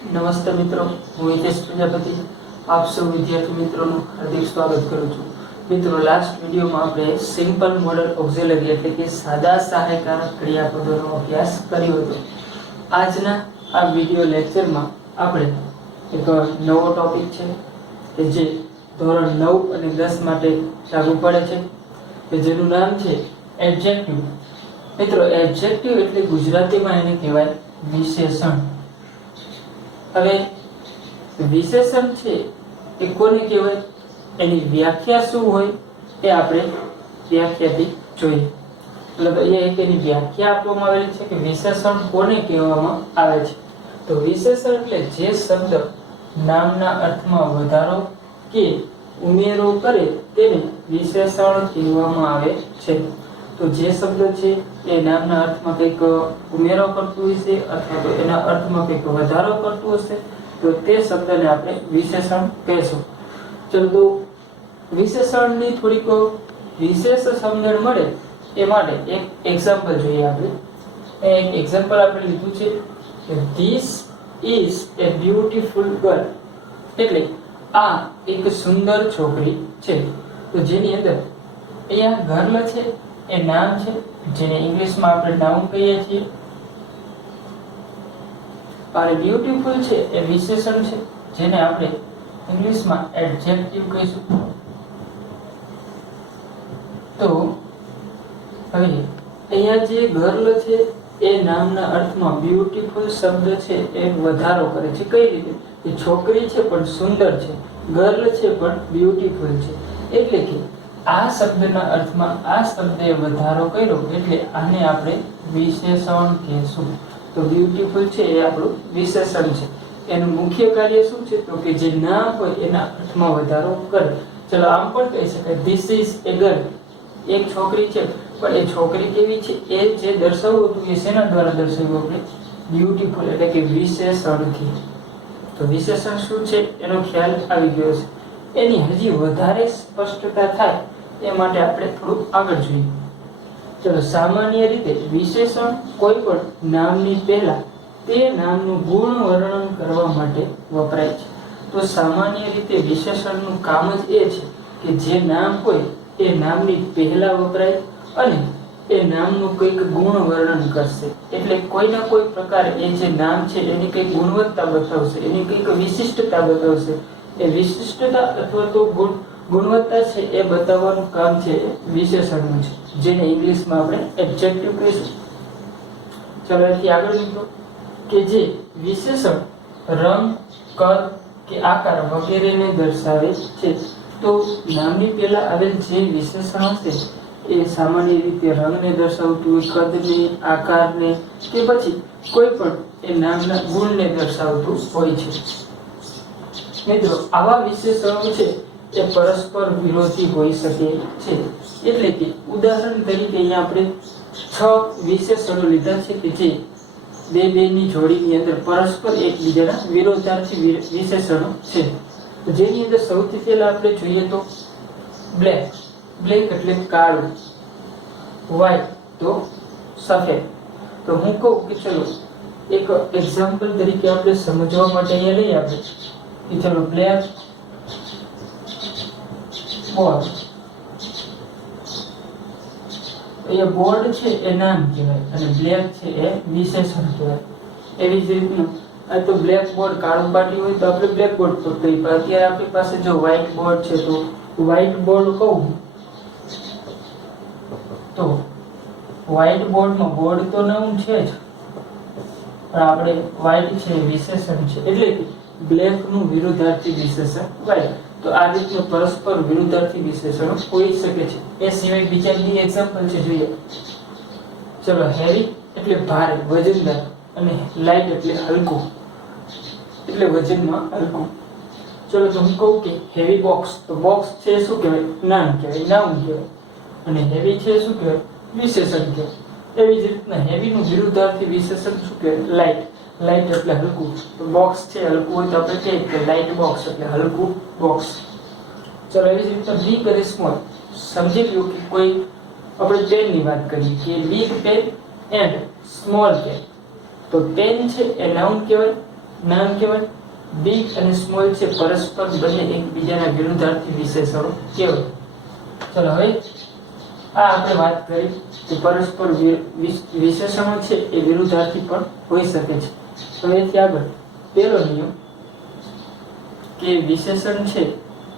નમસ્તે મિત્રો, હું હિતેશ પ્રજાપતિ આપ સૌ વિદ્યાર્થી મિત્રોનું હાર્દિક સ્વાગત કરું છું. મિત્રો, લાસ્ટ વિડીયોમાં આપણે સિમ્પલ મોડલ ઓક્ઝિલરી એટલે કે સાદા સહાયકારક ક્રિયાપદોનો અભ્યાસ કર્યો હતો. આજના આ વિડીયો લેક્ચરમાં આપણે એક નવો ટોપિક છે કે જે ધોરણ 9 અને 10 માટે લાગુ પડે છે કે જેનું નામ છે એડજેક્ટિવ. મિત્રો, એડજેક્ટિવ એટલે ગુજરાતીમાં એને કહેવાય વિશેષણ. હવે વિશેષણ છે એ કોને કહેવાય, એની વ્યાખ્યા શું હોય એ આપણે વ્યાખ્યાથી જોઈએ. એટલે અહીંયા એક એની વ્યાખ્યા આપવામાં આવેલી છે કે વિશેષણ કોને કહેવામાં આવે છે. તો વિશેષણ એટલે જે શબ્દ નામના અર્થમાં વધારો કે ઉમેરો કરે તેને વિશેષણ કહેવામાં આવે છે. તો જે શબ્દ છે એ નામના અર્થમાં કંઈક ઉમેરો કરતું હશે અથવા તો એના અર્થમાં કંઈક વધારો કરતું હશે તો તે શબ્દને આપણે વિશેષણ કહેશું. ચલો, તો વિશેષણની થોડીક વિશેષ સમજણ મળે એ માટે એક એક્ઝામ્પલ જોઈએ આપણે. એક એક્ઝામ્પલ આપણે લીધું છે કે this is A beautiful girl, એટલે આ એક સુંદર છોકરી છે. તો જેની અંદર અહીંયા ગર્લ છે એ નામ છે, જેને ઇંગ્લિશમાં આપણે નાઉન કહીએ છીએ, અને બ્યુટીફુલ છે એ વિશેષણ છે, જેને આપણે ઇંગ્લિશમાં એડજેક્ટિવ કહીશું. તો હવે અહીંયા જે ગર્લ છે એ નામના અર્થમાં બ્યુટીફુલ શબ્દ છે એ વધારો કરે છે. કઈ રીતે? એ છોકરી છે પણ સુંદર છે, ગર્લ છે પણ બ્યુટીફુલ છે, એટલે કે આ શબ્દના અર્થમાં આ શબ્દે વધારો કર્યો એટલે આને આપણે વિશેષણ કહેશું. તો બ્યુટીફુલ છે એ આપણું વિશેષણ છે. એનું મુખ્ય કાર્ય શું છે? તો કે જે નામ હોય એના અર્થમાં વધારો કરે. ચલો, આમ પણ કહી શકાય ધીસ ઇઝ એ ગર્લ, એક છોકરી છે, પણ એ છોકરી કેવી છે એ જે દર્શાવવું હતું એ શેના દ્વારા દર્શાવ્યું? આપણે બ્યુટીફુલ એટલે કે વિશેષણથી. તો વિશેષણ શું છે એનો ખ્યાલ આવી ગયો છે. એની હજી વધારે સ્પષ્ટતા થાય એ માટે આપણે થોડું આગળ જોઈએ. ચલો, સામાન્ય રીતે વિશેષણ કોઈ પણ નામની પહેલા તે નામનું ગુણ વર્ણન કરવા માટે વપરાય છે. તો સામાન્ય રીતે વિશેષણનું કામ જ એ છે કે જે નામ હોય એ નામની પહેલા વપરાય અને એ નામનું કંઈક ગુણ વર્ણન કરશે. એટલે કોઈના કોઈ પ્રકારે એ જે નામ છે એની કંઈક ગુણવત્તા બતાવશે, એની કંઈક વિશિષ્ટતા બતાવશે. એ વિશિષ્ટતા અથવા તો ગુણવત્તા છે એ બતાવવાનું કામ છે વિશેષણનું છે, જેને ઇંગ્લિશમાં આપણે એડજેક્ટિવ કહીશું. ચલો, એથી આગળ મિત્રો કે જે વિશેષણ રંગ, કદ કે આકાર વગેરેને દર્શાવે છે. તો નામની પહેલા આવેલ જે વિશેષણ હશે એ સામાન્ય રીતે રંગને દર્શાવતું હોય, કદને, આકારને કે પછી કોઈ પણ એ નામના ગુણને દર્શાવતું હોય છે. મિત્રો, આવા વિશેષણો છે એ પરસ્પર વિરોધી હોઈ શકે છે. એટલે કે ઉદાહરણ તરીકે અહીંયા આપણે 6 વિશેષણો લીધા છે કે જે બેની જોડીની અંદર પરસ્પર એકબીજાના વિરોધાર્થી વિશેષણો છે. જેની અંદર સૌથી પહેલા આપણે જોઈએ તો બ્લેક. બ્લેક એટલે કાળું, વ્હાઈટ તો સફેદ. તો હું કહું કે ચલો એક એક્ઝામ્પલ તરીકે આપણે સમજવા માટે અહીંયા લઈએ આપણે કે ચલો બ્લેક બોર્ડ. અહીંયા બોર્ડ છે એ નામ કહેવાય અને બ્લેક છે એ વિશેષણ કહેવાય. એવી જ રીતનું આ તો બ્લેક બોર્ડ કાળું પાટી હોય તો આપણે બ્લેક બોર્ડ તો કહીએ, પણ અત્યારે આપણી પાસે જો વ્હાઈટ બોર્ડ છે તો વ્હાઈટ બોર્ડ કહું તો વ્હાઈટ બોર્ડમાં બોર્ડ તો નામ છે જ, પણ આપણે વ્હાઈટ છે વિશેષણ છે, એટલે કે બ્લેક નું વિરુદ્ધાર્થી વિશેષણ વ્હાઈટ. તો આ રીતનું પરસ્પર વિરુદ્ધાર્થી વિશેષણો હોઈ શકે છે. એ સિવાય બીજા બી એક્ઝામ્પલ છે, જોઈએ. ચલો, હેવી એટલે ભારે, વજનદાર, અને લાઇટ એટલે હલકું, એટલે વજનમાં હલકું. ચલો, તો હું કહું કે હેવી બોક્સ, તો બોક્સ છે શું કહેવાય? નામ કહેવાય, નાઉન કહેવાય. અને હેવી છે શું કહેવાય? વિશેષણ કહેવાય. એવી જ રીતના હેવી નું વિરુદ્ધાર્થી વિશેષણ શું કહેવાય? લાઇટ. લાઇટ એટલે હલકું. તો બોક્સ છે હલકું હોય તો આપણે કહીએ કે લાઇટ બોક્સ એટલે હલકું બોક્સ. ચલો, એવી જ રીતના બિગ અને સ્મોલ. સમજી લો કે કોઈ આપણે પેનની વાત કરીએ કે big pen and small pen. તો પેન છે એ નાઉન કહેવાય નામ કહેવાય. બિગ અને સ્મોલ છે પરસ્પર બંને એકબીજાના વિરુદ્ધાર્થી વિશેષણો કહેવાય. ચલો હવે આ આપણે વાત કરી કે પરસ્પર વિશેષણો છે એ વિરુદ્ધાર્થી પણ હોઈ શકે છે. હવે એથી આગળ પહેલો નિયમ કે વિશેષણ છે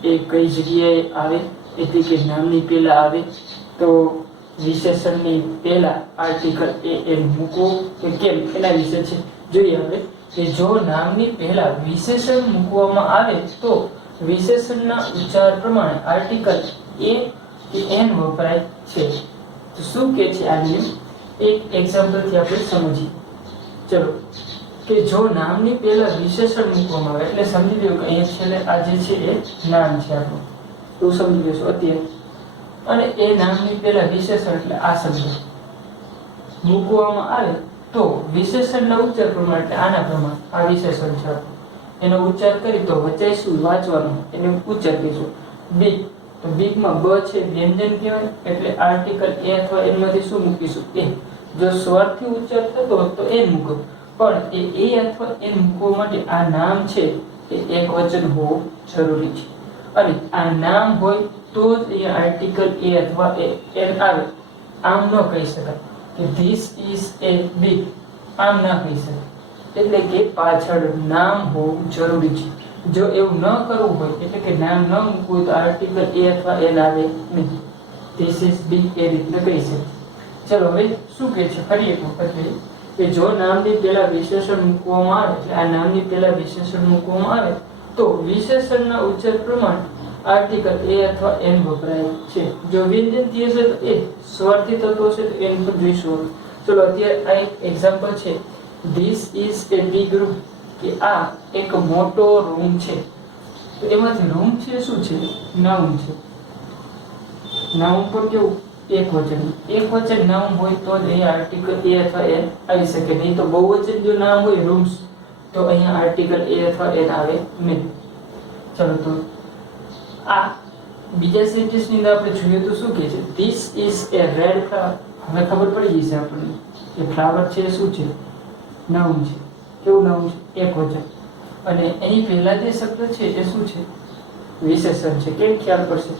એ કઈ જગ્યાએ આવે, એટલે કે નામની પહેલા આવે તો વિશેષણની પહેલા આર્ટિકલ એન મૂકવો કે કેમ એના વિશે છે જોઈએ આપણે. કે જો નામની પહેલા વિશેષણ મૂકવામાં આવે તો વિશેષણના ઉચ્ચાર પ્રમાણે આર્ટિકલ એ કે એન વપરાય છે. તો શું કે છે આ નિયમ? એક એક્ઝામ્પલથી આપણે સમજીએ. ચલો કે જો નામની પહેલા વિશેષણ મૂકવામાં આવે એટલે સમજી લો કે અહીંયા છેલ્લે આ જે છે એ નામ છે આપણું, એવું સમજી લેશો અત્યારે. અને એ નામની પહેલા વિશેષણ એટલે આ શબ્દ મૂકવામાં આવે તો વિશેષણના ઉચ્ચાર પ્રમાણે એટલે આના પ્રમાણે આ વિશેષણ છે એનો ઉચ્ચાર કરી તો વચાય શું વાંચવાનું એને ઉચ્ચાર કહીશું બીક. તો બીકમાં બ છે વ્યંજન કહેવાય એટલે આર્ટિકલ એ અથવા એન માંથી શું મૂકીશું એ. જો સ્વરથી ઉચ્ચાર થતો હોય તો એન મૂકો, પણ એ અથવા એન મૂકવા માટે આ નામ છે એ એક વચન હોવું જરૂરી છે. અને આ નામ હોય તો જ એ આર્ટિકલ એ અથવા એન આવે. આમ ન કહી શકાય કે ધીસ ઇઝ એ બિગ, આમ ના કહી શકાય. એટલે કે પાછળ નામ હોવું જરૂરી છે. જો એવું ન કરવું હોય એટલે કે નામ ન મૂકવું હોય તો આર્ટિકલ એ અથવા એન આવે નહીં. ધીસ ઇઝ બિગ એ રીતના કહી શકાય. ચલો હવે શું કહે છે ફરી એક વખત કે જો નામની પહેલા વિશેષણ મૂકવામાં આવે એટલે આ નામની પહેલા વિશેષણ મૂકવામાં આવે તો વિશેષણના ઉચ્ચાર પ્રમાણે આર્ટિકલ એ અથવા એન વપરાય છે. જો વ્યંજનથી હશે તો એ, સ્વરથી થતો હશે તો એન પર જોઈશું. ચલો અત્યારે આ એક એક્ઝામ્પલ છે. This is A big room, કે આ એક મોટો રૂમ છે. તો એમાંથી રૂમ છે શું છે? નાઉન છે. નાઉન પર કેવું એક વચન, એક વચન નામ હોય તો જ અહીંયા આર્ટિકલ એ અથવા એન આવી શકે, નહીં તો બહુવચન જો નામ હોય રૂમ્સ તો અહીંયા આર્ટિકલ એ અથવા એન આવે નહીં. ચલો તો આ બીજા સેન્ટેન્સની અંદર આપણે જોઈએ તો શું કહે છે? This is A red flower. હવે ખબર પડી ગઈ છે આપણને કે ફ્લાવર છે શું છે? નાઉન છે. કેવું નાઉન છે? એક વચન. અને એની પહેલા જે શબ્દ છે એ શું છે? વિશેષણ છે. કેમ ખ્યાલ પડશે?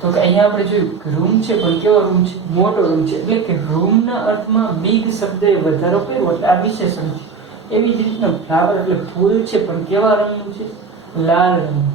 તો કે અહીંયા આપણે જોયું કે રૂમ છે પણ કેવો રૂમ છે? મોટો રૂમ છે. એટલે કે રૂમના અર્થમાં બિગ શબ્દએ વધારો કર્યો એટલે આ વિશેષણ છે. એવી જ રીતના ફ્લાવર એટલે ફૂલ છે પણ કેવા રંગનું છે? લાલ રંગનું.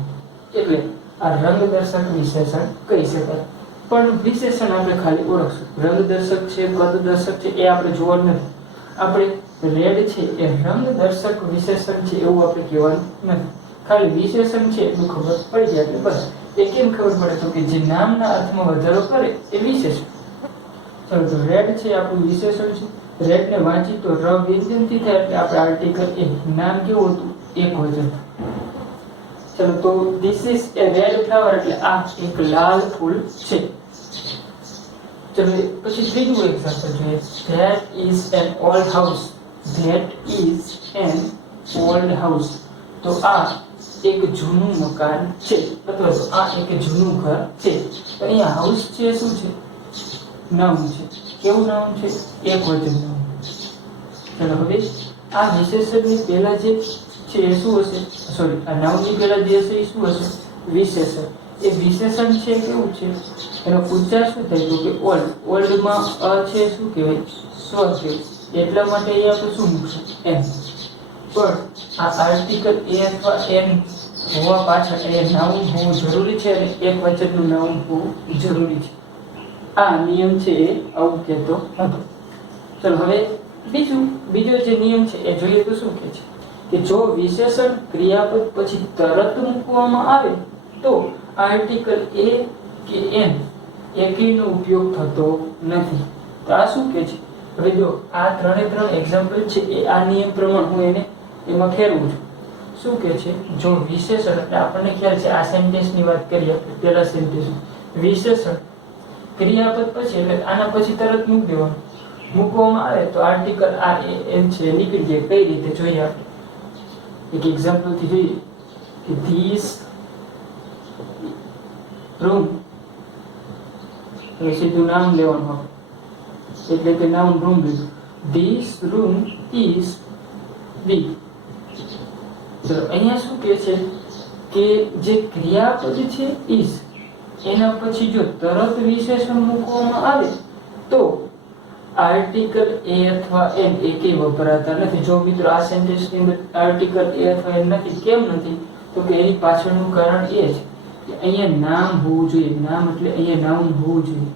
એટલે આ રંગદર્શક વિશેષણ કહી શકાય. પણ વિશેષણ આપણે ખાલી ઓળખશું. રંગદર્શક છે, પદદર્શક છે એ આપણે જોવાનું નથી. આપણે રેડ છે એ રંગદર્શક વિશેષણ છે એવું આપણે કહેવાનું નથી. ખાલી વિશેષણ છે એટલું ખબર પડી જાય એટલે બસ. એ કેમ ખબર પડે? તો કે જે નામના અર્થમાં વધારો કરે એ વિશેષણ. ચલો તો રેડ છે આપણું વિશેષણ છે. રેડ ને વાંચી તો ર વ્યંજનથી થાય એટલે આપણે આર્ટિકલ એ. નામ કેવું હતું? એક વચન. ચલો તો this is A red flower એટલે આ એક લાલ ફૂલ છે. ચલો પછી ત્રીજું એક્ઝામ્પલ જોઈએ. That is an old house. That is an old house. તો આ એક જૂનું મકાન છે અથવા તો આ એક જૂનું ઘર છે. તો અહીંયા હાઉસ છે શું છે? નામ છે. કેવું નામ છે? એક વચન નામ. ચલો હવે આ વિશેષણની પહેલા જે છે એ શું હશે? સોરી, આ નામની પહેલા જે હશે એ શું હશે? વિશેષણ. એ વિશેષણ છે કેવું છે? એનો ઉચ્ચાર શું થાય? તો કે ઓલ્ડ. ઓલ્ડમાં અ છે શું કહેવાય? સ્વર કહેવાય. એટલા માટે અહીંયા આપણે શું મૂકશું? એન. પણ આ આર્ટિકલ એ અથવા એન હોવા પાછળ એ નાઉન હોવું જરૂરી છે અને એક વચનનું નાઉન હોવું જરૂરી છે. આ નિયમ છે એ આવું કહેતો હતો. ચલો હવે બીજો જે નિયમ છે એ જોઈએ તો શું કહે છે? કે જો વિશેષણ ક્રિયાપદ પછી તરત મૂકવામાં આવે તો આર્ટિકલ એ કે એન એકનો ઉપયોગ થતો નથી. તો આ શું કહે છે? હવે જો આ ત્રણે ત્રણ એક્ઝામ્પલ છે એ આ નિયમ પ્રમાણે હું એને એમાં ફેરવું છું. શું કહે છે? જો વિશેષણ એટલે આપણને ખ્યાલ છે આ સેન્ટેન્સની વાત કરીએ આપણે પહેલા સેન્ટેન્સ. વિશેષણ ક્રિયાપદ પછી એટલે આના પછી તરત મૂકી દેવાનું. મૂકવામાં આવે તો આર્ટિકલ આ એન છે નીકળી જાય. કઈ રીતે જોઈએ આપણે? એક એક્ઝામ્પલ થી જોઈએ કે ધીસ રૂમ એટલે સીધું નામ લેવાનું હોય એટલે કે નામ રૂમ લીધું. This room is big. ચલો અહીંયા શું કહે છે કે જે ક્રિયાપદ છે is એના પછી જો તરત વિશેષણ મૂકવામાં આવે તો આર્ટિકલ એ અથવા એન એકેય વપરાતા નથી. જો મિત્રો આ સેન્ટેન્સ ની અંદર આર્ટિકલ એ અથવા એન નથી, કેમ નથી? તો કે એની પાછળનું કારણ એ છે કે અહીંયા નામ હોવું જોઈએ. નામ એટલે અહીંયા નામ હોવું જોઈએ,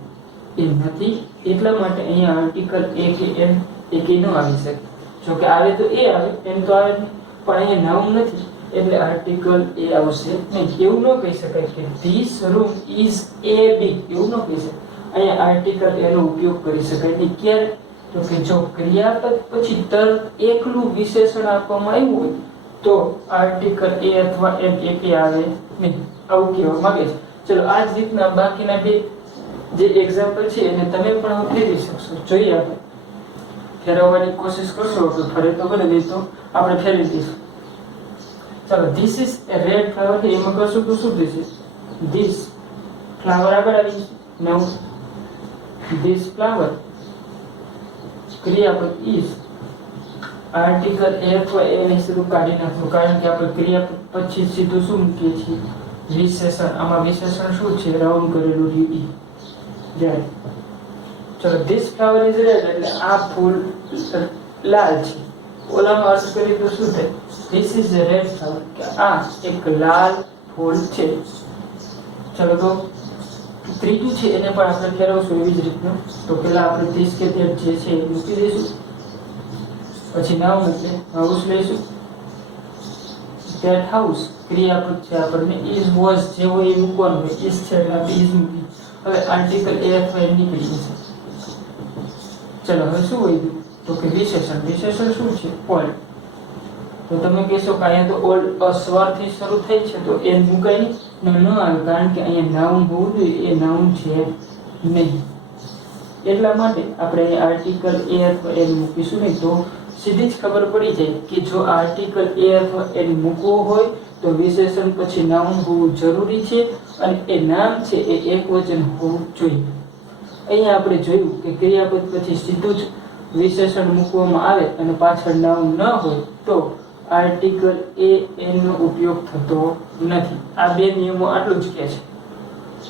એ નથી. એટલા માટે અહીંયા આર્ટિકલ એ કે એન એકેય ન આવી શકે. જો કે આવે તો એ આવે, એમ તો આવે નહીં, પણ અહીંયા નામ નથી એટલે આર્ટિકલ એ આવશે નહીં. એવું ન કહી શકાય કે this room is A big, એવું ન કહી શકાય. અહીંયા આર્ટિકલ એનો ઉપયોગ કરી શકાય નહીં. ક્યારે? તો કે જો ક્રિયાપદ પછી તરત એકલું વિશેષણ આપવામાં આવ્યું હોય તો આર્ટિકલ એ અથવા એમ એકેય આવે નહીં, આવું કહેવા માંગે છે. ચલો આ જ રીતના બાકીના બે જે એક્ઝામ્પલ છે એને તમે પણ ફેરવી શકશો. જોઈએ આપણે ફેરવવાની કોશિશ કરશો તો ફરે તો કરી દઈશું, તો આપણે ફેરવી દઈશું. ચલો this is A red flower છે, એમાં કરશું તો શું થશે? ધીસ ફ્લાવર આગળ આવી નવું ધીસ ફ્લાવર ક્રિયાપદ ઇઝ આર્ટિકલ એ અથવા એ ને સીધું કાઢી નાખવું, કારણ કે આપણે ક્રિયાપદ પછી સીધું શું મૂકીએ છીએ? વિશેષણ. આમાં વિશેષણ શું છે? રાઉન્ડ કરેલું રીડી રેડ. ચલો ધીસ ફ્લાવર ઇઝ રેડ એટલે આ ફૂલ લાલ છે. ઓલાનો અર્થ કરીએ તો શું થાય? This is a red flower કે આ એક લાલ ફૂલ છે. ચલો તો ત્રીજું છે એને પણ આપણે ફેરવશું એવી જ રીતનું. તો પેલા આપણે ધીસ કે ધેટ જે છે એ મૂકી દઈશું, પછી નામ એટલે હાઉસ લઈશું. ધેટ હાઉસ ક્રિયાપદ છે, આપણને ઇઝ વોઝ જે હોય એ મૂકવાનું હોય. ઇઝ છે એટલે આપણે ઇઝ મૂકી. હવે આર્ટિકલ એ અથવા એ નીકળી જશે. ચલો હવે શું હોય તો કે વિશેષણ. વિશેષણ શું છે? ઓલ્ડ. તો તમે કહેશો કે અહીંયા તો ઓલ્ડ સ્વરથી શરૂ થઈ છે તો એ મુકાય નહીં, ન આવે, કારણ કે અહીંયા નાઉન હોવું જોઈએ, એ નાઉન છે નહીં. એટલા માટે આપણે અહીંયા આર્ટિકલ એ અથવા એન મૂકીશું નહીં. તો સીધી જ ખબર પડી જાય કે જો આર્ટિકલ એ અથવા એન મૂકવો હોય તો વિશેષણ પછી નાઉન હોવું જરૂરી છે, અને એ નામ છે એ એકવચન હોવું જોઈએ. અહીંયા આપણે જોયું કે ક્રિયાપદ પછી સીધું જ વિશેષણ મૂકવામાં આવે અને પાછળ નામ ન હોય તો આર્ટિકલ એ એન નો ઉપયોગ થતો નથી. આ બે નિયમો આટલું જ કહે છે,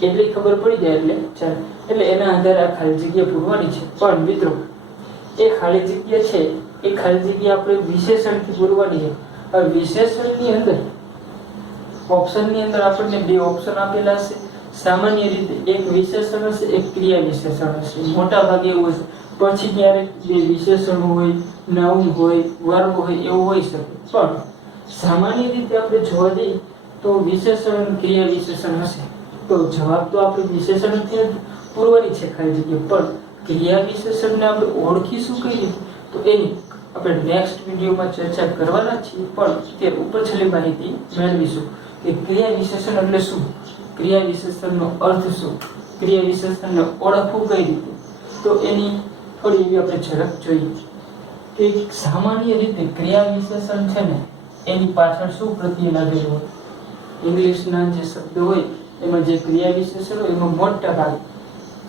એટલી ખબર પડી જાય એટલે ચાલે. એટલે એના આધારે આ ખાલી જગ્યા પૂરવાની છે. પણ મિત્રો એ ખાલી જગ્યા છે એ ખાલી જગ્યા આપણે વિશેષણથી પૂરવાની છે. હવે વિશેષણની અંદર ઓપ્શનની અંદર આપણને બે ઓપ્શન આપેલા હશે. સામાન્ય રીતે એક વિશેષણ હશે, એક ક્રિયા વિશેષણ હશે. મોટા ભાગે એવું હશે. પછી ક્યારેક બે વિશેષણ હોય, નાઉન હોય, વર્બ હોય, એવું હોઈ શકે. પણ સામાન્ય રીતે આપણે જોવા જઈએ તો વિશેષણ ક્રિયા વિશેષણ હશે. તો જવાબ તો આપણે વિશેષણથી પૂરવાની છે ખાલી જગ્યા. પણ ક્રિયા વિશેષણને આપણે ઓળખીશું કઈ રીતે તો એની આપણે નેક્સ્ટ વિડીયોમાં ચર્ચા કરવાના છીએ. પણ તે ઉપર છેલ્લી માહિતી મેળવીશું કે ક્રિયા વિશેષણ એટલે શું, ક્રિયા વિશેષણનો અર્થ શું, ક્રિયા વિશેષણને ઓળખવું કઈ રીતે. તો એની થોડી એવી આપણે ઝડપ જોઈએ કે સામાન્ય રીતે ક્રિયા વિશેષણ છે ને એની પાછળ શું પ્રત્યય લાગેલું હોય. ઇંગ્લિશના જે શબ્દ હોય એમાં જે ક્રિયા વિશેષણ હોય એમાં મોટા ભાગ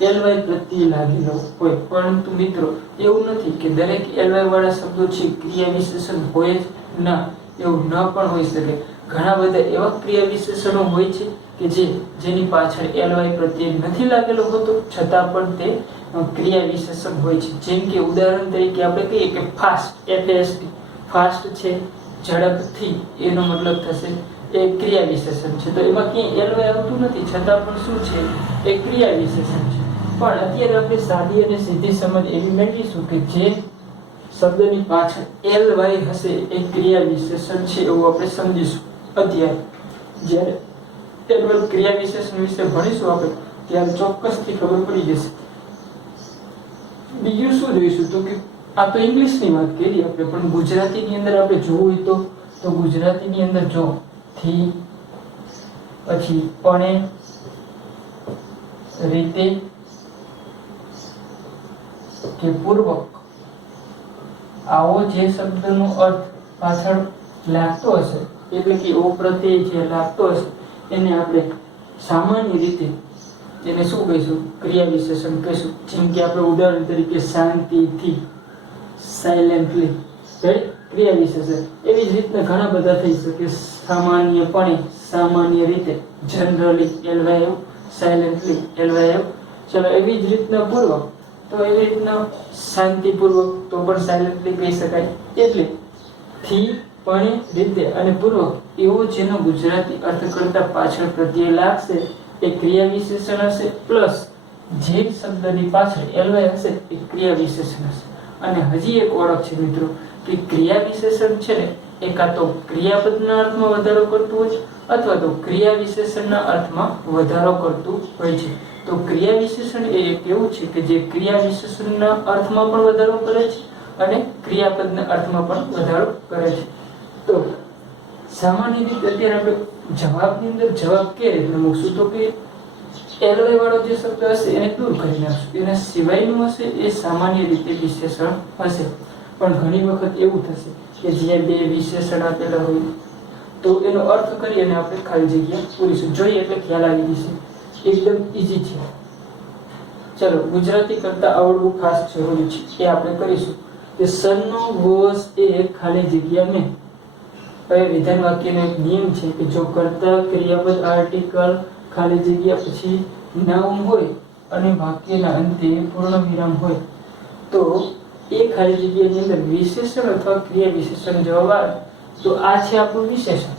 એલવાય પ્રત્યય લાગેલો હોય. પરંતુ મિત્રો એવું નથી કે દરેક એલવાય વાળા શબ્દો છે ક્રિયા વિશેષણ હોય જ ના, એવું ન પણ હોઈ શકે. ઘણા બધા એવા ક્રિયા વિશેષણો હોય છે કે જેની પાછળ એલવાય પ્રત્યય નથી લાગેલો હોતો છતાં પણ તે ક્રિયા વિશેષણ હોય છે. જેમ કે ઉદાહરણ તરીકે આપણે કહીએ કે ફાસ્ટ, FAST ફાસ્ટ છે, ઝડપથી, એનો મતલબ થશે એ ક્રિયા વિશેષણ છે. તો એમાં ક્યાંય એલવાય આવતું નથી છતાં પણ શું છે એ ક્રિયા વિશેષણ છે. પણ અત્યારે આપણે સાદી અને સીધી સમજ એવી મેળવીશું કે જે શબ્દની પાછળ એલવાય હશે એ ક્રિયા વિશેષણ છે એવું આપણે સમજીશું. અત્યારે જ્યારે એલવાય ક્રિયા વિશેષણ વિશે ભણીશું આપણે ત્યારે ચોક્કસથી ખબર પડી જશે. બીજું શું જોઈશું તો કે આ તો ઇંગ્લિશની વાત કરી આપણે, પણ ગુજરાતીની અંદર આપણે જોવું હોય તો ગુજરાતીની અંદર જો થી, પછી પણ, રીતે કે પૂર્વક આવો જે શબ્દનો અર્થ પાછળ લાગતો હશે એટલે કે ઓ પ્રત્યય જે લાગતો હશે એને આપણે સામાન્ય રીતે એને શું કહીશું? ક્રિયા વિશેષણ કહીશું. જેમ કે આપણે ઉદાહરણ તરીકે શાંતિથી, સાયલેન્ટલી, રાઈટ, ક્રિયા વિશેષણ. એવી જ રીતના ઘણા બધા થઈ શકે. સામાન્યપણે, સામાન્ય રીતે, જનરલી LYM, સાયલેન્ટલી LYM. ચલો એવી જ રીતના પૂર્વક, તો એવી રીતના શાંતિપૂર્વક તો પણ સાયલેન્ટલી કહી શકાય. એટલે થી, પણ, રીતે અને પૂર્વક એવો જેનો ગુજરાતી અર્થ કરતા પાછળ પ્રત્યય લાગશે એ ક્રિયા વિશેષણ હશે. પ્લસ જે શબ્દની પાછળ LY હશે એ ક્રિયા વિશેષણ હશે. અને હજી એક ઓળખ છે મિત્રો કે ક્રિયા વિશેષણ છે ને એ કાં તો ક્રિયાપદના અર્થમાં વધારો કરતું હોય છે અથવા તો ક્રિયા વિશેષણના અર્થમાં વધારો કરતું હોય છે. તો ક્રિયા વિશેષણ એ એક એવું છે કે જે ક્રિયા વિશેષણના અર્થમાં પણ વધારો કરે છે અને ક્રિયાપદના અર્થમાં પણ વધારો કરે છે. તો સામાન્ય રીતે અત્યારે આપણે જવાબની અંદર જવાબ કે રીતે મૂકશું તો કે LY વાળો જે શબ્દ હશે એને દૂર કરી નાખશું. એના સિવાયનું હશે એ સામાન્ય રીતે વિશેષણ હશે. પણ ઘણી વખત એવું થશે કે જ્યાં બે વિશેષણ આપેલા હોય તો એનો અર્થ કરી અને આપણે ખાલી જગ્યા પૂરીશું. જોઈએ એટલે ખ્યાલ આવી જશે. એકદમ ઈઝી છે. ચલો, ગુજરાતી કરતા આવડવું ખાસ જરૂરી છે એ આપણે કરીશું. કે સનનો વોઝ એ ખાલી જગ્યા મેં. હવે વિધાન વાક્યનો એક નિયમ છે કે જો કર્તા, ક્રિયાપદ, આર્ટિકલ, ખાલી જગ્યા પછી નાઉન હોય અને વાક્યના અંતે પૂર્ણ વિરામ હોય તો એ ખાલી જગ્યાની અંદર વિશેષણ અથવા ક્રિયા વિશેષણ જવાબ આવે તો આ છે આપણું વિશેષણ.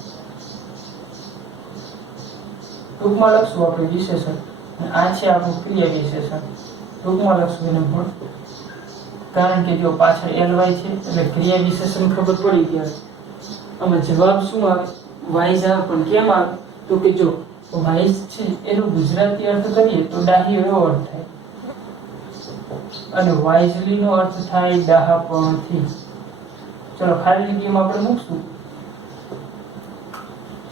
ટૂંકમાં લખશું આપણે વિશેષણ અને આ છે આપણું ક્રિયા વિશેષણ. ટૂંકમાં લખશું એને પણ, કારણ કે જો પાછળ LY છે એટલે ક્રિયા વિશેષણ ખબર પડી ગયા. આમાં જવાબ શું આવે? વાઇઝ આવે. પણ કેમ આવે? તો કે જો વાઇઝ છે એનો ગુજરાતી અર્થ કરીએ તો ડાહી એવો અર્થ થાય અને વાઇઝલી નો અર્થ થાય ડાહાપણથી. ચલો ખાલી જગ્યામાં આપણે મૂકશું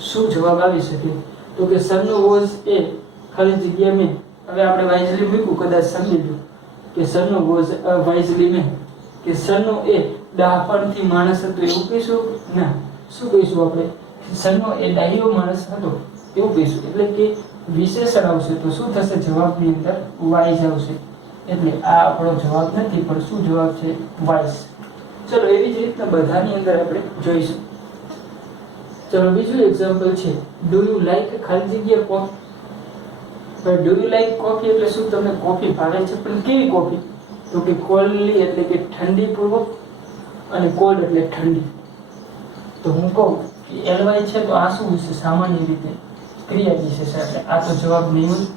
શું જવાબ આવી શકે તો કે સનનો વોઝ એ ખાલી જગ્યા મેં. હવે આપણે વાઇઝલી મૂક્યું, કદાચ સમજી લો કે સનનો વોઝ વાઇઝલી મેં, કે સનનો એ ડાહાપણથી માણસ હતો એવું કહીશું? ના. શું કહીશું આપણે? સનનો એ ડાહ્યો માણસ હતો એવું કહીશું. એટલે કે વિશેષણ આવશે તો શું થશે? જવાબની અંદર વાઇઝ આવશે. એટલે આ આપણો જવાબ નથી પણ શું જવાબ છે? વાઇઝ. ચલો એવી જ રીતના બધાની અંદર આપણે જોઈશું. ચલો બીજું એક્ઝામ્પલ છે ડુ યુ લાઈક ખાલી જગ્યા coffee. Do you like coffee એટલે શું તમને કોફી ભાવે છે? પણ કેવી કોફી? તો કે કોલ્ડલી એટલે કે ઠંડી પૂર્વક અને કોલ્ડ એટલે ઠંડી. તો હું કહું કે LY છે તો આ શું છે? સામાન્ય રીતે ક્રિયા વિશેષણ એટલે આ તો જવાબ નહીં.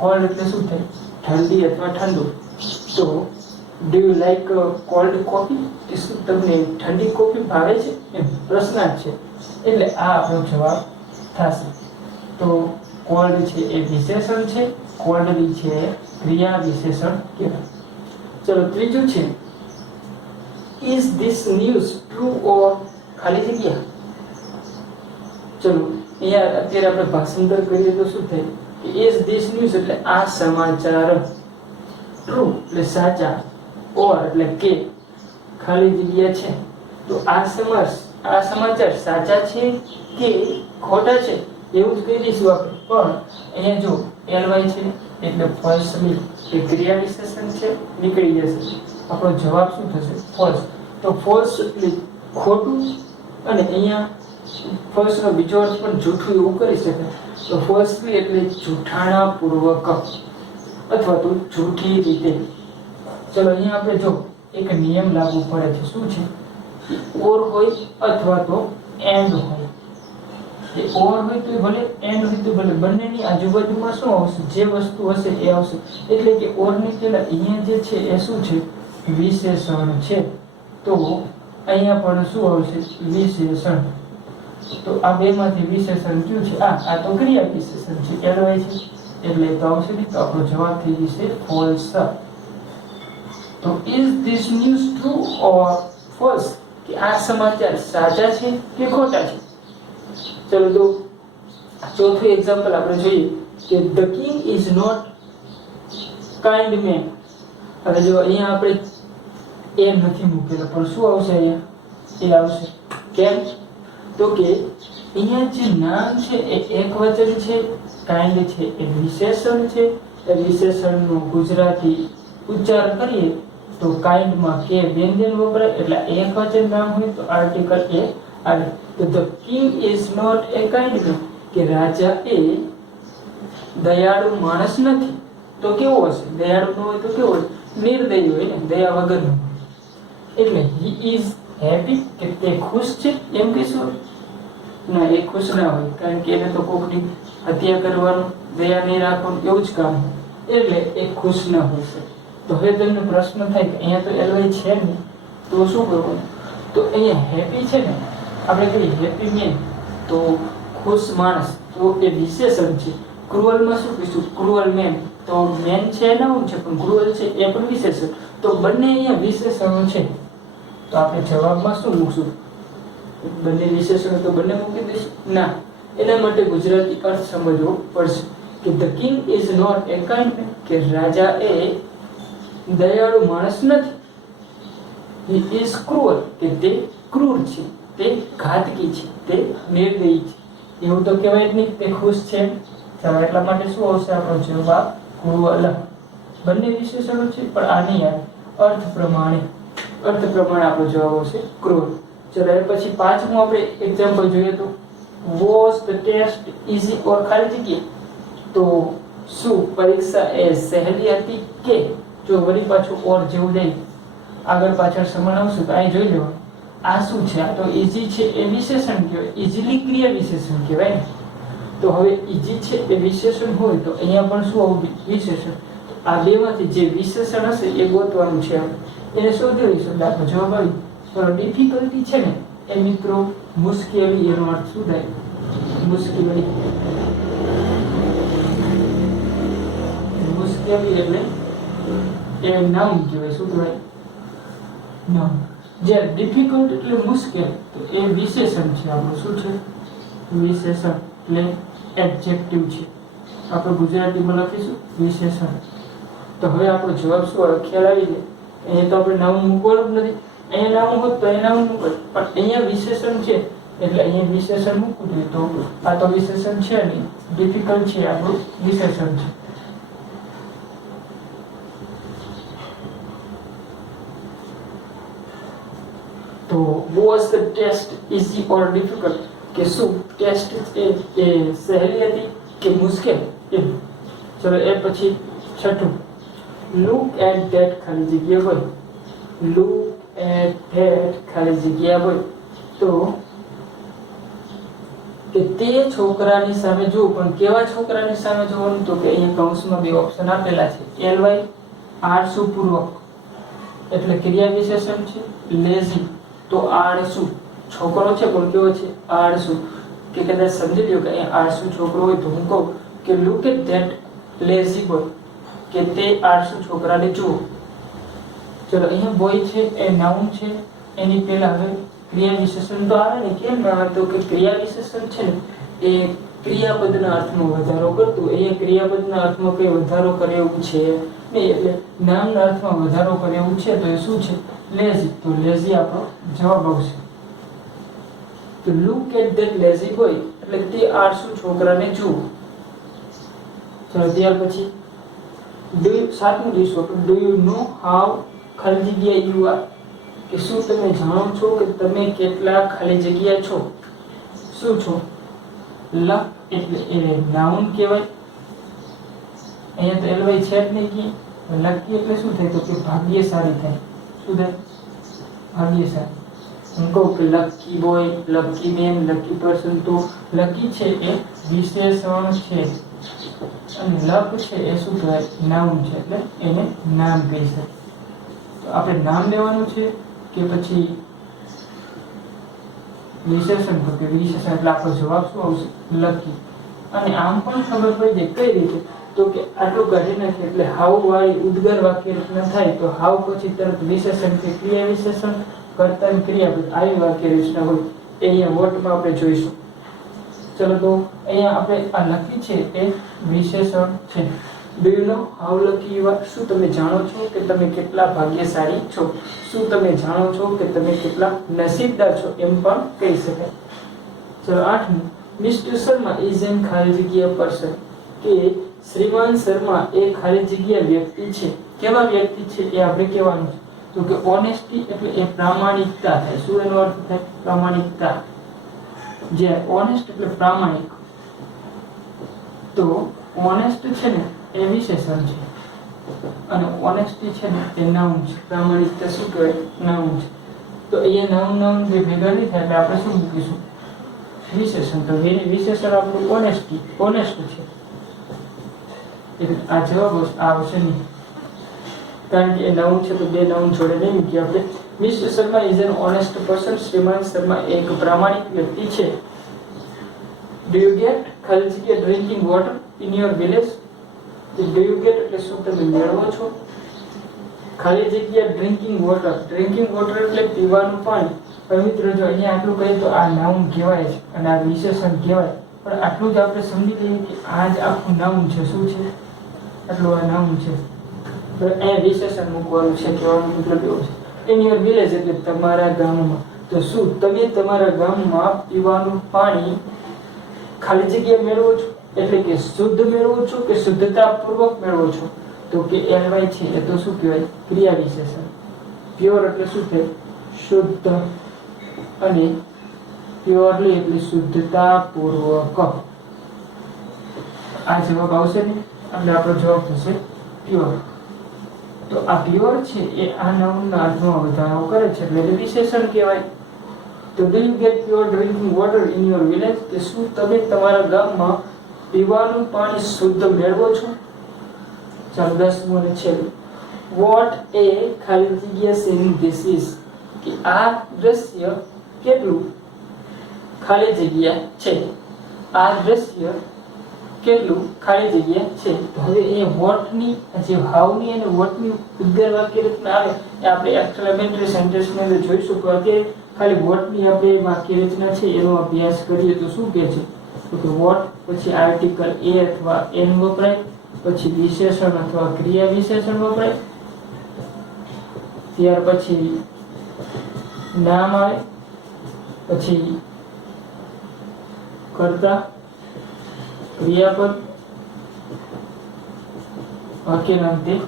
કોલ્ડ એટલે શું થાય? ઠંડી અથવા ઠંડુ. તો do you like cold coffee કે શું તમને ઠંડી કોફી ભાવે છે? એમ પ્રશ્નાર્થ છે એટલે આ આપણો જવાબ થશે. તો કોલ્ડ છે એ વિશેષણ છે, કોલ્ડલી છે ક્રિયા વિશેષણ કહેવાય. ચલો ત્રીજું છે is this news true or ખાલી જગ્યા. ચલો અહીંયા અત્યારે આપણે ભાષાંતર કરીએ તો શું થાય કે ઇઝ ધીસ ન્યૂઝ એટલે આ સમાચાર, ટ્રુ એટલે સાચા, ઓર એટલે કે ખાલી જગ્યા છે. તો આ સમાચાર સાચા છે કે ખોટા છે એવું જ કહી દઈશું આપણે. પણ અહીંયા જો LY છે એટલે ફોલ્સલી એ ક્રિયા વિશેષણ છે, નીકળી જશે. આપણો જવાબ શું થશે? ફોલ્સ. તો ફોલ્સ એટલે ખોટું અને અહીંયા ફોલ્સ નો બીજો અર્થ પણ જૂઠું એવું કરી શકાય. તો ફોલ્સલી એટલે જૂઠાણા પૂર્વક અથવા તો જૂઠી રીતે. ચલો અહીંયા આપણે જો એક નિયમ લાગુ પડે છે. શું છે? ઓર હોય અથવા તો એન્ડ હોય. એ ઓર હોય તો ભલે, એન્ડ હોય તો ભલે, બંનેની આજુબાજુમાં શું આવશે? જે વસ્તુ હશે એ આવશે. એટલે કે ઓર ની પહેલા અહીંયા જે છે એ શું છે? વિશેષણ છે. તો અહીંયા પણ શું આવશે? વિશેષણ. તો આ બેમાંથી વિશેષણ કયું છે? આ તો ક્રિયા વિશેષણ છે, LY છે એટલે તો આવશે નહીં. તો આપણો જવાબ થઈ જશે ફોલ્સ. તો is this news true or false? કે આ સમાચાર સાચા છે કે ખોટા છે? ચલો તો ચોથું એક્ઝામ્પલ આપણે જોઈએ કે the king is not kind man. હવે જો અહીંયા આપણે એ નથી મૂકેલો પણ શું આવશે? અહીંયા એ આવશે. કેમ? તો કે અહીંયા જે નામ છે એ એકવચન છે, કાઇન્ડ છે એ વિશેષણ છે. એ વિશેષણનો ગુજરાતી ઉચ્ચાર કરીએ તો કાઇન્ડમાં કે વ્યંજન વપરાય એટલે એકવચન નામ હોય તો આર્ટિકલ એ આવે. તો the king is not a kind man, કે રાજા એ દયાળુ માણસ નથી. તો કેવો હશે? દયાળુ ન હોય તો કેવો હોય? નિર્દયી હોય ને, દયા વગરનો. એટલે હી ઇઝ હેપી, કે તે ખુશ છે એમ કહેશું? ના, એ ખુશ ના હોય, કારણ કે એને તો કોકની હત્યા કરવાનું, દયા નહીં રાખવાનું એવું જ કામ હોય, એટલે એ ખુશ ના હોય છે. તો હવે તમને પ્રશ્ન થાય કે અહીંયા તો એલવાય છે ને, તો શું કરવાનું? તો અહીંયા હેપી છે ને, આપણે કહીએ હેપી મેન, તો ખુશ માણસ, તો એ વિશેષણ છે. ક્રુઅલમાં શું કહીશું? ક્રુઅલ મેન, તો મેન છે નાઉન છે, પણ ક્રુઅલ છે એ પણ વિશેષણ. તો બંને અહીંયા વિશેષણો છે. તો આપણે જવાબમાં શું મૂકશું? બંને વિશેષણો તો બંને મૂકી દઈશું? ના, એના માટે ગુજરાતી અર્થ સમજવો પડશે કે the king is not a kind man, કે રાજા એ દયાળુ માણસ નથી. હી ઇઝ ક્રુઅલ, કે તે ક્રૂર છે, તે ઘાતકી છે, તે નિર્દયી છે. એવું તો કહેવાય જ નહીં તે ખુશ છે. ચાલો, એટલા માટે શું આવશે આપણો જવાબ? ક્રુઅલ. બંને વિશેષણો છે પણ આ નહીં આવે. અર્થ પ્રમાણે આપણો જવાબ આવશે ક્રુઅલ. ચલો, એ પછી પાંચમું આપણે એક્ઝામ્પલ જોઈએ તો વોઝ ધ ટેસ્ટ ઇઝી ઓર ખાલી જગ્યા. તો શું પરીક્ષા એ સહેલી હતી કે? જો વળી પાછું ઓર જેવું લઈ આગળ પાછળ સમાન આવશે તો અહીં જોઈ લેવાનું. આ શું છે? આ તો ઇઝી છે એ વિશેષણ કહેવાય, ઇઝીલી ક્રિયા વિશેષણ કહેવાય. તો હવે ઇઝી છે એ વિશેષણ હોય તો અહીંયા પણ શું આવું? વિશેષણ. આ બેમાંથી જે વિશેષણ હશે એ ગોતવાનું છે. એને શોધી લઈશું. દાખલો જવાબ આવી. પણ ડિફિકલ્ટી છે ને એ મિત્રો મુશ્કેલી, એનો અર્થ શું થાય? મુશ્કેલી. મુશ્કેલી એટલે એ નાઉન કહેવાય. શું કહેવાય? નાઉન. જે ડિફિકલ્ટ એટલે મુશ્કેલ, તો એ વિશેષણ છે આપણું. શું છે? વિશેષણ એટલે એડજેક્ટિવ છે. આપણે ગુજરાતીમાં લખીશું વિશેષણ. તો હવે આપણો જવાબ શું આવે? ખ્યાલ આવી જાય. અહીંયા તો આપણે નામ મૂકવાનું જ નથી. અહીંયા નામ હોત તો એ નામ મૂકત, પણ અહીંયા વિશેષણ છે એટલે અહીંયા વિશેષણ મૂકવું જોઈએ. તો આ તો વિશેષણ છે નહીં, ડિફિકલ્ટ છે આપણું વિશેષણ છે. તો was the test easy or difficult, કે શું ટેસ્ટ એ સહેલી હતી કે મુશ્કેલ? ચલો, એ પછી છઠ્ઠું, look at that ખાલી જગ્યા હોય. look at that ખાલી જગ્યા હોય તો કે તે છોકરાની સામે જોવું. પણ કેવા છોકરાની સામે જોવાનું? તો કે અહીંયા કૌંસમાં બે ઓપ્શન આપેલા છે. ly આળસુ પૂર્વક એટલે ક્રિયા વિશેષણ છે. લેઝી તો આળસુ છોકરો છે પણ કેવો છે? આળસુ. કે કદાચ સમજી લ્યો કે અહીંયા આળસુ છોકરો હોય તો હું કહું કે look at that lazy boy, કે તે આળસુ છોકરાને જુઓ. ચલો, અહીંયા બોય છે એ નાઉન છે, એની પહેલા હવે ક્રિયા વિશેષણ તો આવે ને. કેમ ના આવે? તો કે ક્રિયા વિશેષણ છે ને એ ક્રિયાપદના અર્થમાં વધારો કરતું. અહીંયા ક્રિયાપદના અર્થમાં કઈ વધારો કરે એવું છે નહીં, એટલે નામના અર્થમાં વધારો કરે એવું છે. તો એ શું છે? લેઝી. તો લેઝી આપણો જવાબ આવશે. તો look at that lazy boy એટલે તે આળસુ છોકરાને જુઓ. ચલો, ત્યાર પછી સાતમું જોઈશું. ડુ યુ નો હાઉ ખાલી જગ્યા યુ આર, કે શું તમે જાણો છો કે તમે કેટલા ખાલી જગ્યા છો? શું છો? લક એટલે એ નાઉન કહેવાય. અહીંયા તો એલવાય છે જ નહીં. કે લકી એટલે શું થાય? તો કે ભાગ્યશાળી થાય. શું થાય? ભાગ્યશાળી. હું કહું કે lucky boy, lucky man, lucky person. તો લકી છે એ વિશેષણ છે અને લક છે એ શું કહેવાય? નાઉન છે, એટલે એને નામ કહી શકાય. તો આપણે નામ લેવાનું છે કે પછી વિશેષણ? તો કે વિશેષણ. એટલે આપણો જવાબ શું આવશે? લકી. અને આમ પણ ખબર પડી જાય કઈ રીતે? તો કે આટલું કાઢી નાખીએ એટલે હાવ વાળી ઉદ્ગાર વાક્ય રચના થાય. તો હાવ પછી તરત વિશેષણ કે ક્રિયા વિશેષણ કર્તા ક્રિયાપદ આવી વાક્ય રચના હોય. એ અહીંયા વોટમાં આપણે જોઈશું. ચલો, તો અહીંયા આપણે આ લકી છે એ વિશેષણ છે. Do you know how lucky you are, શું તમે જાણો છો કે તમે કેટલા ભાગ્યશાળી છો? શું તમે જાણો છો કે તમે કેટલા નસીબદાર છો? એમ પણ કહી શકાય. ચલો, આઠમું, મિસ્ટર શર્મા ઇઝ એન ખાલી જગ્યા પર્સન, કે શ્રીમાન શર્મા એ ખાલી જગ્યા વ્યક્તિ છે. કેવા વ્યક્તિ છે એ આપણે કહેવાનું છે. તો કે ઓનેસ્ટી એટલે એ પ્રામાણિકતા થાય. શું એનો અર્થ થાય? પ્રામાણિકતા. જે ઓનેસ્ટ એટલે પ્રામાણિક. તો ઓનેસ્ટ છે ને એ વિશેષણ છે અને ઓનેસ્ટી છે ને એ નાઉન છે. પ્રામાણિકતા શું કહેવાય? નાઉન છે. તો અહીંયા નાઉન જે ભેગા નહીં થાય એટલે આપણે શું મૂકીશું? વિશેષણ. તો વિશેષણ આપણું ઓનેસ્ટ છે. એટલે આ જવાબ આવશે નહીં, કારણ કે એ નાઉન છે તો બે નાઉન જોડે નહીં મૂકીએ આપણે. Mister Sharma is an honest person. શ્રીમાન શર્મા એક પ્રામાણિક વ્યક્તિ છે. ડુ યુ ગેટ ખાલી જગ્યા drinking water in your village? Do you get એટલે શું તમે મેળવો છો? ખાલી જગ્યા ડ્રિંકિંગ વોટર. ડ્રિંકિંગ વોટર એટલે પીવાનું પાણી. પણ મિત્રો જો અહીંયા આટલું કહીએ તો આ નાઉન કહેવાય છે અને આ વિશેષણ કહેવાય. પણ આટલું જ આપણે સમજી લઈએ કે આ જ આખું નાઉન છે. શું છે? આટલું આ નાઉન છે. અહીંયા વિશેષણ મૂકવાનું છે. કહેવાનો મતલબ એવો છે. ઇન યોર વિલેજ એટલે તમારા ગામમાં. તો શું તમે તમારા ગામમાં પીવાનું પાણી ખાલી જગ્યા મેળવો છો? એટલે કે શુદ્ધ મેળવો છો કે શુદ્ધતાપૂર્વક મેળવો છો? તો કે એલવાય છે એ તો શું કહેવાય? ક્રિયા વિશેષણ. પ્યોર એટલે શું થાય? શુદ્ધ. અને પ્યોરલી એટલે શુદ્ધતાપૂર્વક. આ જવાબ આવશે ને એટલે આપણો જવાબ થશે પ્યોર. તો આ પ્યોર છે એ આ નાઉનના અર્થમાં વધારો કરે છે એટલે વિશેષણ કહેવાય. તો do you gate pure drinking water in your village? કે શું તમે તમારા ગામમાં પીવાનું પાણી શુદ્ધ મેળવો છો? ચાલો 10મું અને છેલ્લું. વોટ એ ખાલી જગ્યા સીન ધીસ ઇઝ? કે આ દ્રશ્ય કેટલું ખાલી જગ્યા છે? આ દ્રશ્ય કેટલું ખાલી જગ્યા છે? તો હવે એ વોટની જે હાવની અને વોટની ઉદ્ગાર વાક્ય રચના આવે એ આપણે એક્સક્લેમેટરી સેન્ટેન્સની અંદર જોઈશું. તો અત્યારે ખાલી વોટની આપણે વાક્ય રચના છે એનો અભ્યાસ કરીએ તો શું કહે છે? તો કે વોટ પછી આર્ટિકલ એ અથવા એન વપરાય, પછી વિશેષણ અથવા ક્રિયા વિશેષણ વપરાય, ત્યાર પછી નામ આવે, પછી કર્તા, ક્રિયાપદ, વાક્યના અંતે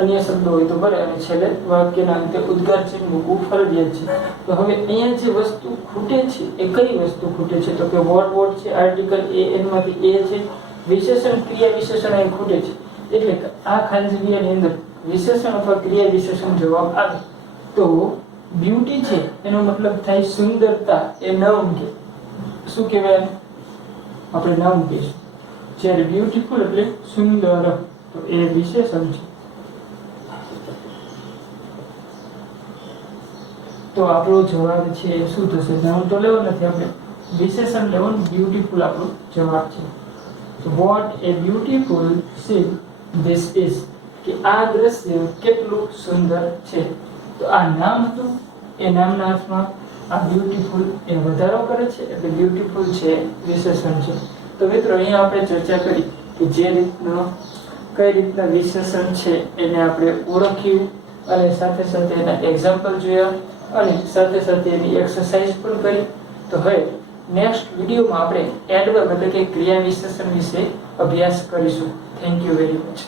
અન્ય શબ્દો હોય તો ભલે અને છેલ્લે વાક્યના અંતે ઉદ્ગાર ચિહ્ન મૂકવું ફરજિયાત છે. તો હવે અહીંયા જે વસ્તુ ખૂટે છે એ કઈ વસ્તુ ખૂટે છે? તો કે વોટ છે, આર્ટિકલ એ એન માંથી એ છે, વિશેષણ ક્રિયા વિશેષણ અહીં ખૂટે છે. એટલે કે આ ખાલી જગ્યાની અંદર વિશેષણ અથવા ક્રિયા વિશેષણ જવાબ આવે તો બ્યુટી છે એનો મતલબ થાય સુંદરતા. એ નાઉન કે શું કહેવાય? આપણે નાઉન કહીશું. જ્યારે બ્યુટીફુલ એટલે સુંદર, તો એ વિશેષણ છે. તો આપણો જવાબ છે શું થશે? નાઉન તો લેવો નથી આપણે, વિશેષણ લેવાનું. બ્યુટીફુલ આપણો જવાબ છે. તો what a beautiful scene this is? કે આ દ્રશ્ય કેટલું સુંદર છે. તો આ નામ હતું, એ નામના અર્થમાં આ બ્યુટીફુલ એ વધારો કરે છે એટલે બ્યુટીફુલ છે વિશેષણ છે. તો મિત્રો અહીંયા આપણે ચર્ચા કરી કે જે રીતના કઈ રીતના વિશેષણ છે એને આપણે ઓળખ્યું અને સાથે સાથે એના એક્ઝામ્પલ જોયા અને સાથે સાથે એની એક્સરસાઇઝ પણ કરી. તો હવે નેક્સ્ટ વિડીયોમાં આપણે એડવર્બ એટલે કે ક્રિયા વિશેષણ વિશે અભ્યાસ કરીશું. Thank you very much.